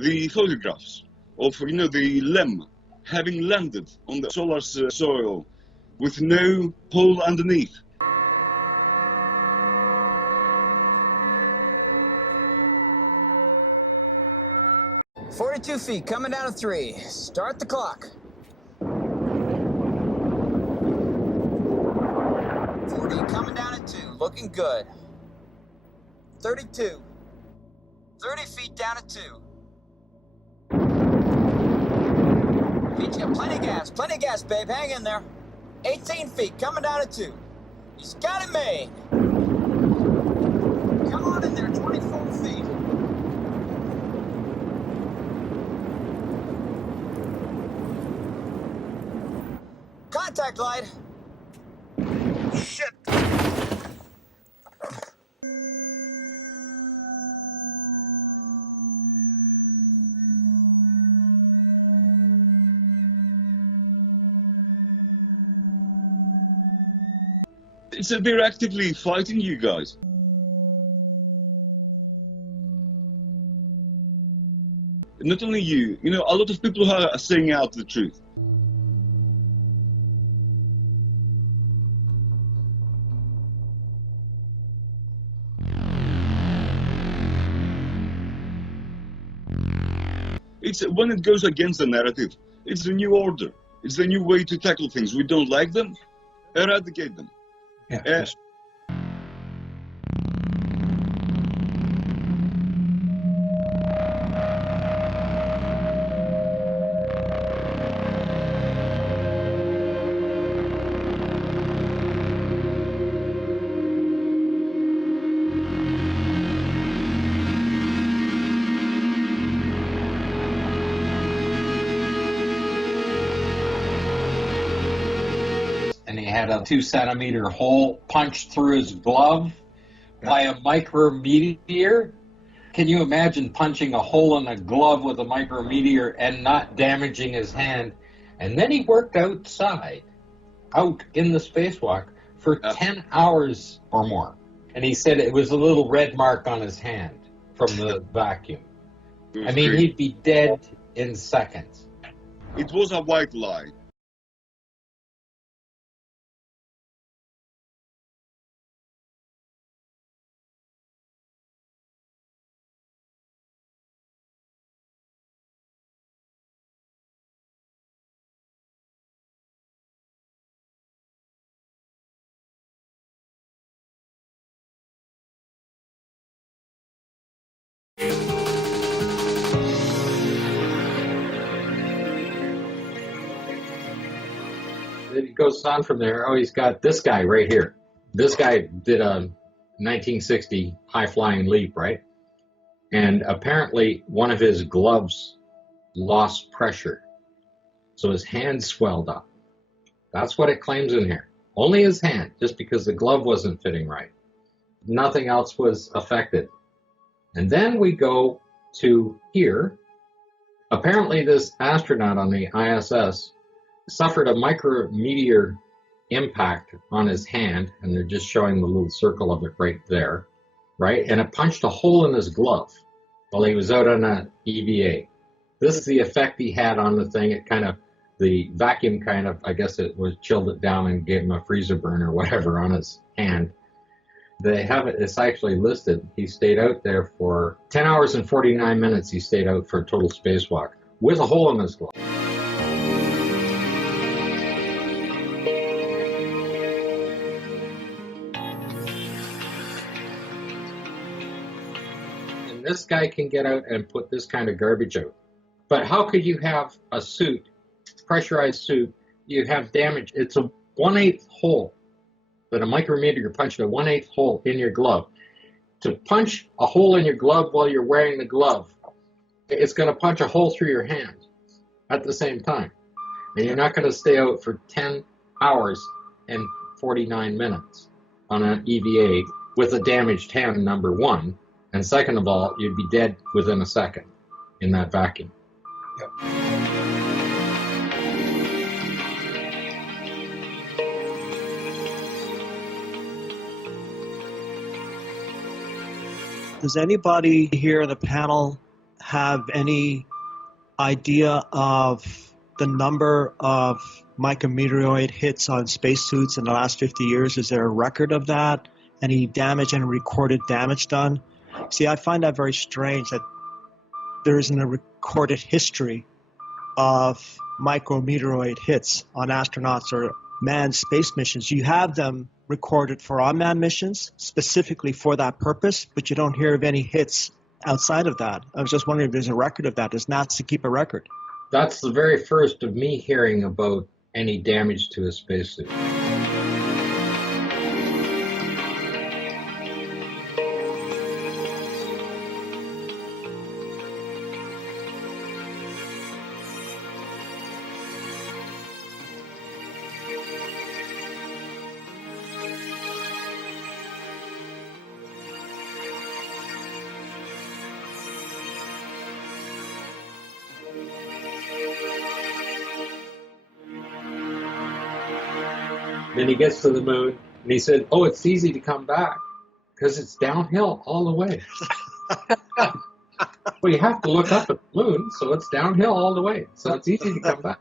the photographs of, the LEM having landed on the solar soil with no hole underneath. "42 feet, coming down to 3. Start the clock." 40, coming down at 2. Looking good. 32. 30 feet down at 2. Pete's got plenty of gas, babe. Hang in there. 18 feet, coming down at 2. He's got it made. Come on in there, 24 feet. Contact light. Shit. They're actively fighting you guys. Not only you, a lot of people are saying out the truth. It's when it goes against the narrative. It's the new order. It's the new way to tackle things. We don't like them, eradicate them. Yeah. And he had a 2-centimeter hole punched through his glove by a micrometeor. Can you imagine punching a hole in a glove with a micrometeor and not damaging his hand? And then he worked outside, out in the spacewalk, for 10 hours or more. And he said it was a little red mark on his hand from the vacuum. I mean, he'd be dead in seconds. It was a white lie. It goes on from there. Oh, he's got this guy right here. This guy did a 1960 high-flying leap, right? And apparently one of his gloves lost pressure. So his hand swelled up. That's what it claims in here. Only his hand, just because the glove wasn't fitting right. Nothing else was affected. And then we go to here. Apparently this astronaut on the ISS suffered a micrometeor impact on his hand, and they're just showing the little circle of it right there, right? And it punched a hole in his glove while he was out on an EVA. This is the effect he had on the thing. It kind of, the vacuum kind of, I guess it was chilled it down and gave him a freezer burn or whatever on his hand. They have it, it's actually listed. He stayed out there for 10 hours and 49 minutes. He stayed out for a total spacewalk with a hole in his glove. And this guy can get out and put this kind of garbage out. But how could you have a suit, pressurized suit, you have damage? It's a 1/8 hole. But a micrometeor punched a 1/8 hole in your glove. To punch a hole in your glove while you're wearing the glove, it's going to punch a hole through your hand at the same time. And you're not going to stay out for 10 hours and 49 minutes on an EVA with a damaged hand, number one. And second of all, you'd be dead within a second in that vacuum. Yep. Does anybody here on the panel have any idea of the number of micrometeoroid hits on spacesuits in the last 50 years? Is there a record of that? Any damage and recorded damage done? See, I find that very strange that there isn't a recorded history of micrometeoroid hits on astronauts or manned space missions. You have them recorded for unmanned missions, specifically for that purpose, but you don't hear of any hits outside of that. I was just wondering if there's a record of that. Does NASA keep a record? That's the very first of me hearing about any damage to a spacesuit. Then he gets to the moon, and he said, "Oh, it's easy to come back because it's downhill all the way." Well, you have to look up at the moon, so it's downhill all the way. So it's easy to come back.